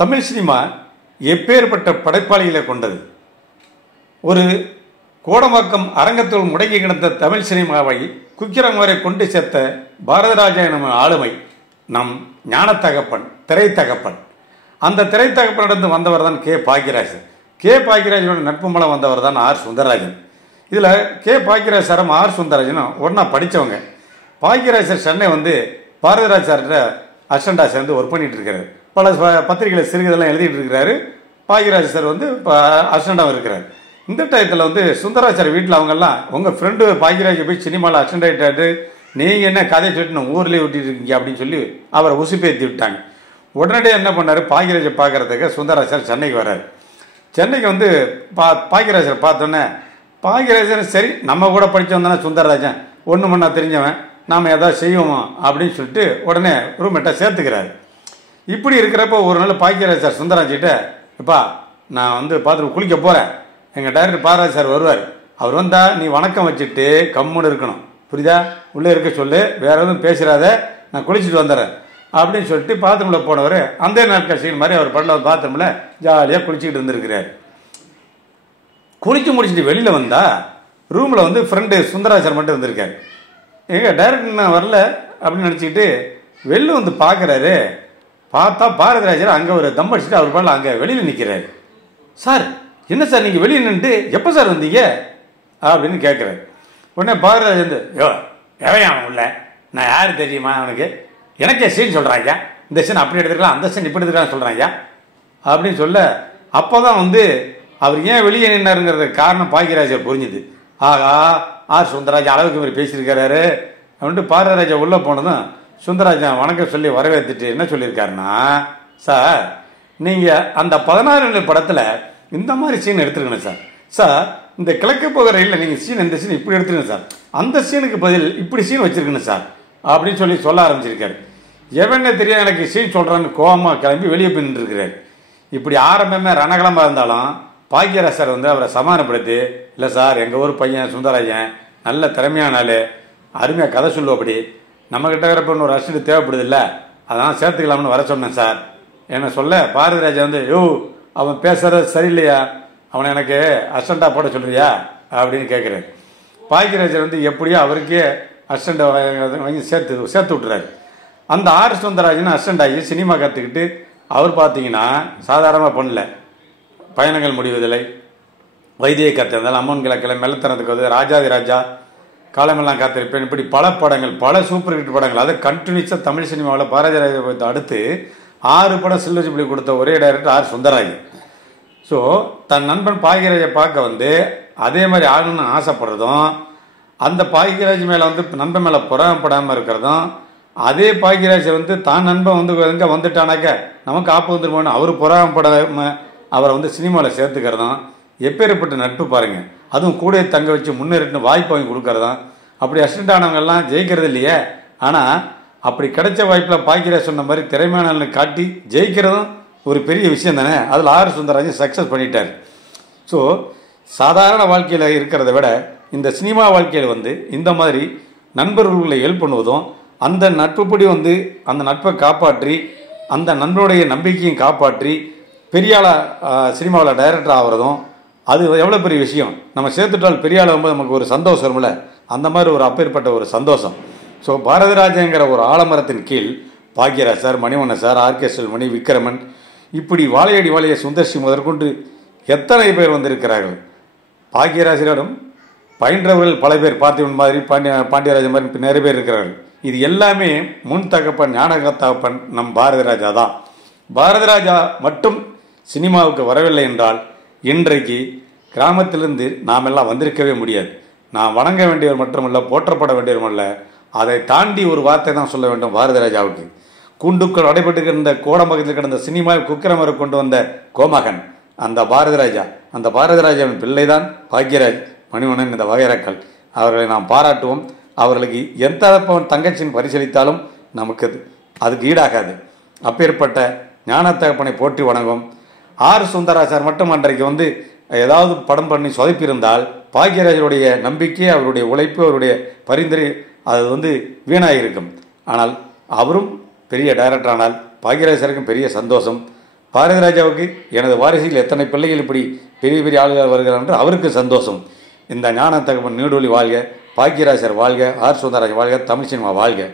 Tamil cinema எப்பேற்பட்ட படைப்பாளிகளை கொண்டது. ஒரு கோடம்பாக்கம் அரங்கத்தில் முடங்கி கிடந்த தமிழ் சினிமாவை குக்கிரம் வரை கொண்டு சேர்த்த பாரதிராஜா எனும் ஆளுமை நம் ஞானத்தகப்பன், திரைத்தகப்பன். அந்த திரைத்தகப்பனிடந்து வந்தவர் தான் கே. பாக்கியராஜன். கே. பாக்கியராஜனோட நட்பு மூலம் வந்தவர் தான் ஆர். சுந்தரராஜன். இதில் கே. பாக்கியராஜ் சாரும் ஆர். சுந்தரராஜனும் ஒன்றா படித்தவங்க. பாக்கியராஜ் சார் சென்னை வந்து பாரதிராஜ் சார்கிட்ட அசிஸ்டண்டாக சேர்ந்து ஒர்க் பண்ணிட்டு இருக்காரு. பல பத்திரிகையில் சிறுகதெல்லாம் எழுதிட்டு இருக்கிறாரு. பாக்கியராஜ் சார் வந்து அசிஸ்டண்டாகவும் இருக்கிறார். இந்த டயத்தில் வந்து சுந்தரராஜ் சார் வீட்டில் அவங்கெல்லாம் உங்கள் ஃப்ரெண்டு பாக்கியராஜ் போய் சினிமாவில் அசிஸ்டண்ட் ஆகிட்டாரு, நீங்கள் என்ன கதையை சொல்லிட்டு ஊர்லேயே விட்டுட்டு இருக்கீங்க அப்படின்னு சொல்லி அவரை உசுப்பேற்றி விட்டாங்க. உடனடியாக என்ன பண்ணார், பாக்கியராஜை பார்க்கறதுக்கு சுந்தரராஜ் சார் சென்னைக்கு வர்றாரு. சென்னைக்கு வந்து பாக்கியராஜரை பார்த்தோன்னே பாக்கியராஜன் சரி நம்ம கூட படித்தவன் தானே சுந்தரராஜன், ஒன்று மண்ணா தெரிஞ்சவன், நாம் எதாவது செய்வோமா அப்படின்னு சொல்லிட்டு உடனே ரூம்மேட்டாக சேர்த்துக்கிறாரு. இப்படி இருக்கிறப்ப ஒரு நாள் பாக்கியராஜ் சார் சுந்தரராஜிட்ட, எப்பா நான் வந்து பார்த்துட்டு குளிக்க போகிறேன், எங்கள் டைரக்டர் பாரதி சார் வருவார், அவர் வந்தால் நீ வணக்கம் வச்சுட்டு கம்முன்னு இருக்கணும், புரியுதா, உள்ளே இருக்க சொல்லு, வேற எதுவும் பேசுகிறாத, நான் குளிச்சுட்டு வந்துடுறேன் அப்படின்னு சொல்லிட்டு பாத்ரூமில் போனவர் அந்த நாட்கள் சீன் மாதிரி அவர் படல பாத்ரூமில் ஜாலியாக குளிச்சுக்கிட்டு இருந்திருக்கிறார். குளிச்சு முடிச்சுட்டு வெளியில் வந்தால் ரூமில் வந்து ஃப்ரெண்டு சுந்தரராஜ் சார் மட்டும் இருந்திருக்காரு. எங்கள் டைரக்டர் நான் வரல அப்படின்னு நினச்சிக்கிட்டு வெளில வந்து பார்க்குறாரு. பார்த்தா பாரதிராஜர் அங்கே ஒரு தம் அடிச்சுட்டு அவர் பாடல அங்கே வெளியில் நிற்கிறாரு. சார் என்ன சார் நீங்கள் வெளியே நின்றுட்டு எப்போ சார் வந்தீங்க அப்படின்னு கேட்குறாரு. உடனே பாரதிராஜர் வந்து, யோ எவையா அவன் உள்ள, நான் யார் தெரியுமா அவனுக்கு, எனக்கே சீன் சொல்கிறாங்க, இந்த சீன் அப்படி எடுத்துக்கலாம் அந்த சீன் இப்படி எடுத்துக்கலாம் சொல்கிறாங்க அப்படின்னு சொல்ல, அப்போ தான் வந்து அவர் ஏன் வெளியே நின்னாருங்கிறது காரணம் பாக்கியராஜர் புரிஞ்சுது. ஆகா ஆர். சுந்தரராஜன் அளவுக்கு மாதிரி பேசியிருக்கிறாரு அப்படின்ட்டு பாரதிராஜா உள்ளே போனதும் சுந்தரராஜன் வணக்கம் சொல்லி வரவேற்றுட்டு என்ன சொல்லியிருக்காருன்னா, சார் நீங்கள் அந்த 16 படத்தில் இந்த மாதிரி சீன் எடுத்துருக்கணும் சார், சார் இந்த கிழக்கு போகிற ரயிலில் நீங்கள் சீன் இந்த சீன் இப்படி எடுத்துருங்க சார், அந்த சீனுக்கு பதில் இப்படி சீன் வச்சுருக்கணும் சார் அப்படின்னு சொல்லி சொல்ல ஆரம்பிச்சிருக்காரு. எவனே தெரியாது எனக்கு சீன் சொல்கிறான்னு கோவமாக கிளம்பி வெளியே போய் நின்றுருக்கிறார். இப்படி ஆரம்பமே ரணகலமாக இருந்தாலும் பாக்கியராஜ் சார் வந்து அவரை சமாதானப்படுத்தி, இல்லை சார் எங்கள் ஊர் பையன் சுந்தரராஜன் நல்ல திறமையான ஆள், அருமையாக கதை சொல்லுவோம், அப்படி நம்மக்கிட்ட இருக்கிறப்ப ஒரு அசிஸ்டன்ட் தேவைப்படுது இல்லை, அதான் சேர்த்துக்கலாம்னு வர சொன்னேன் சார் என்ன சொல்ல, பாரதிராஜா வந்து யோ அவன் பேசுறது சரியில்லையா, அவனை எனக்கு அசிஸ்டண்டாக போட சொல்றியா அப்படின்னு கேட்குறாரு. பாக்கியராஜர் வந்து எப்படியோ அவருக்கே அசிஸ்டண்ட் வாங்கி சேர்த்து விட்டுறாரு. அந்த ஆர். சுந்தரராஜன் அசிஸ்டண்ட் ஆகி சினிமா கற்றுக்கிட்டு அவர் பார்த்தீங்கன்னா சாதாரணமாக பண்ணல. பயணங்கள் முடிவதில்லை, வைத்திய கத்திருந்தால், அம்மன் கிழக்கில், மெல்லத்தனத்துக்கு வந்து, ராஜாதி ராஜா, காலமெல்லாம் காத்திருப்பேன், இப்படி பல படங்கள், பல சூப்பர் ஹிட் படங்கள். அதை கண்டினியூஸாக தமிழ் சினிமாவில் பாரதிராஜா அடுத்து 6 படம் சில்வர் ஜூப்ளி கொடுத்த ஒரே டைரக்டர் ஆர். சுந்தரராஜன். ஸோ தன் நண்பன் பாக்கியராஜை பார்க்க வந்து அதே மாதிரி ஆகணும்னு ஆசைப்படுறதும், அந்த பாக்கியராஜ் மேலே வந்து நண்பன் மேலே புறப்படாமல் இருக்கிறதும், அதே பாக்கியராஜை வந்து தான் நண்பன் வந்து எங்கே வந்துட்டானாக்க நமக்கு ஆப்பு வந்துருமோன்னு அவர் புறப்படாமல் அவரை வந்து சினிமாவில் சேர்த்துக்கிறதும் எப்பேற்பட்ட நட்பு பாருங்கள். அதுவும் கூட தங்க வச்சு முன்னேறிட்டு வாய்ப்பு வாங்கி கொடுக்கறதும். அப்படி அசிஸ்டண்ட் ஆனவங்கெல்லாம் ஜெயிக்கிறது இல்லையே, ஆனால் அப்படி கிடைச்ச வாய்ப்பில் பாக்கியராஜ் சொன்ன மாதிரி திறமையான காட்டி ஜெயிக்கிறதும் ஒரு பெரிய விஷயம் தானே. அதில் ஆர். சுந்தரராஜன் சக்ஸஸ் பண்ணிட்டார். ஸோ சாதாரண வாழ்க்கையில் இருக்கிறத விட இந்த சினிமா வாழ்க்கையில் வந்து இந்த மாதிரி நண்பர்களை ஹெல்ப் பண்ணுவதும், அந்த நட்புப்படி வந்து அந்த நட்பை காப்பாற்றி அந்த நண்பருடைய நம்பிக்கையும் காப்பாற்றி பெரிய ஆளாக சினிமாவில் டைரக்டர் ஆகிறதும் அது எவ்வளோ பெரிய விஷயம். நம்ம சேர்த்துட்டால் பெரிய ஆள் வரும்போது நமக்கு ஒரு சந்தோஷம் இல்லை, அந்த மாதிரி ஒரு அப்பேற்பட்ட ஒரு சந்தோஷம். ஸோ பாரதிராஜங்கிற ஒரு ஆலமரத்தின் கீழ் Bhagyaraj sir, Manivannan sir, R K Selvamani, Vikraman, இப்படி வாழையடி வாழைய சுந்தர்சி முதற்கொண்டு எத்தனை பேர் வந்திருக்கிறார்கள். பாக்கியராஜரிடம் பயின்றவர்கள் பல பேர், பார்த்திபன் மாதிரி, பாண்டியராஜன் மாதிரி நிறைய பேர் இருக்கிறார்கள். இது எல்லாமே முன் தகப்பன், ஞானக தகப்பன் நம் பாரதிராஜா தான். பாரதிராஜா மட்டும் சினிமாவுக்கு வரவில்லை என்றால் இன்றைக்கு கிராமத்திலிருந்து நாம் எல்லாம் வந்திருக்கவே முடியாது. நான் வணங்க வேண்டியவர் மட்டுமல்ல, போற்றப்பட வேண்டியவர் அல்ல, அதை தாண்டி ஒரு வார்த்தை தான் சொல்ல வேண்டும் பாரதிராஜாவுக்கு. கூண்டுக்குள் அடைபட்டு கிடந்த கோடம்பகத்தில் கிடந்த சினிமாவில் குக்கிரமரை கொண்டு வந்த கோமகன் அந்த பாரதிராஜா. அந்த பாரதிராஜாவின் பிள்ளைதான் பாக்கியராஜ், மணிவண்ணன், இந்த வகைரக்கள். அவர்களை நாம் பாராட்டுவோம். அவர்களுக்கு எந்த தங்கச்சியின் பரிசீலித்தாலும் நமக்கு அதுக்கு ஈடாகாது. அப்பேற்பட்ட ஞானத்தகப்பனை போற்றி வணங்கும். ஆர். சுந்தரராஜர் மட்டும் அன்றைக்கு வந்து ஏதாவது படம் பண்ணி சொதப்பியிருந்தால் பாக்கியராஜருடைய நம்பிக்கை, அவருடைய உழைப்பு, அவருடைய பரிந்துரை அது வந்து வீணாயிருக்கும். ஆனால் அவரும் பெரிய டைரக்டர் ஆனால் பாக்கியராஜருக்கும் பெரிய சந்தோஷம். பாரதி ராஜாவுக்கு எனது வாரிசில் எத்தனை பிள்ளைகள் இப்படி பெரிய பெரிய ஆளுகள் வருகிறார் என்று அவருக்கு சந்தோஷம். இந்த ஞான தகவல் நீடூழி வாழ்க, பாக்கியராசர் வாழ்க, ஆர் சுந்தரராஜன் வாழ்க, தமிழ் சினிமா வாழ்க.